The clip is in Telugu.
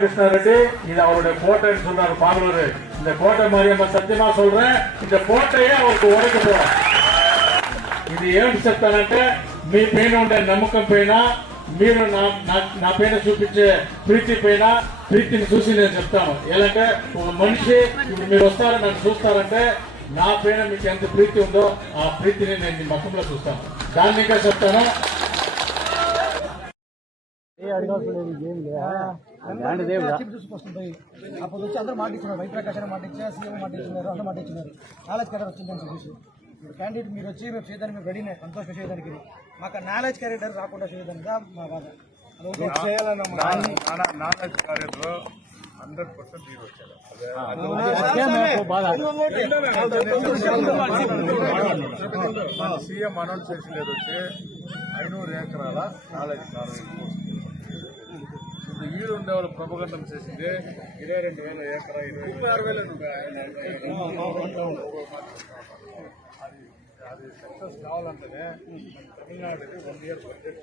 கிருஷ்ணாரெட்டி இது அவருடைய கோட்டைன்னு சொல்றாரு பாகலூர். இந்த கோட்டை மாரியம்மா சத்தியமா சொல்றேன், இந்த కోటయే அவருக்கு ఉడక పోవాలి. ఇది ఏమిటి చెప్తానంటే మీ పైన ఉండే నమ్మకం పైన మీరు నా పైన చూపించే ప్రీతి పైన ప్రీతిని చూసి నేను చెప్తాను. ఎలాంటే ఒక మనిషి ఇప్పుడు మీరు వస్తారు నన్ను చూస్తారంటే నా పైన మీకు ఎంత ప్రీతి ఉందో ఆ ప్రీతిని నేను మీ ముఖంలో చూస్తాను. దాన్ని ఇంకా చెప్తాను. అప్పుడు వచ్చి అందరూ మాటిస్తున్నారు, వైప్రకాశ్ మాట ఇచ్చారు, సీఎం మాట ఇచ్చినారు, అందరూ మాట ఇచ్చినారు. నాలెడ్జ్ క్యారెక్టర్ వచ్చిందని చెప్పేసి ఇప్పుడు క్యాండిడేట్ మీరు వచ్చి మేము చేయడానికి మేము రెడీనే, సంతోషం చేయడానికి. మాకు నాలెడ్జ్ క్యారెక్టర్ రాకుండా చేయడానికి మా బాధ. నాలెడ్జ్ క్యారెక్టర్ 100% మీరు వచ్చారు. సీఎం అనౌన్స్ చేసినది వచ్చి 500 ఎకరాల నాలెడ్జ్ క్యారెక్టర్. ఈడు ఉండే వాళ్ళు ప్రపగండం చేసింది 22,000 ఎకరా 26,000. అది సక్సెస్ కావాలంటేనే తమిళనాడుకి 1 year బడ్జెట్